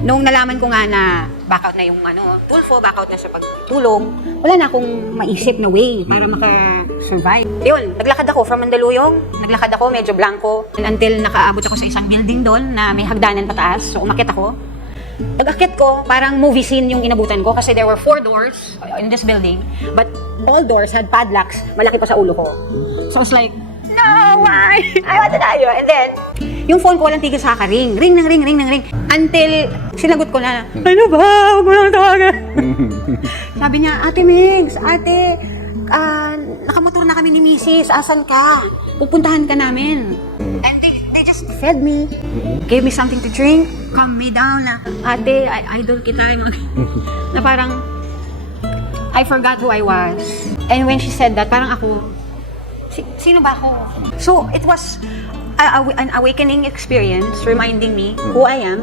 Nung nalaman ko nga na backout na yung Tulfo, backout na sa pagtulong, wala na akong maisip na way para maka-survive. Yun, naglakad ako from Mandaluyong, naglakad ako medyo blanco until nakaabot ako sa isang building doon na may hagdanan pataas. So umakyat ako. Pag-akyat ko, parang movie scene yung inabutan ko kasi there were 4 doors in this building, but all doors had padlocks, malaki pa sa ulo ko. So I was like, no, why? I want to die. And then, yung phone ko walang tigil sa kaka-ring. Ring ng ring, ring ng ring. Until, sinagot ko na, ano ba? Huwag mo lang tawagan. Sabi niya, Ate Migs, ate, nakamotor na kami ni Mrs. Asan ka? Pupuntahan ka namin. And they just fed me, gave me something to drink, calm me down na, ate, idol kita. Na parang, I forgot who I was. And when she said that, parang ako, sino ba ako? So, it was an awakening experience reminding me who I am,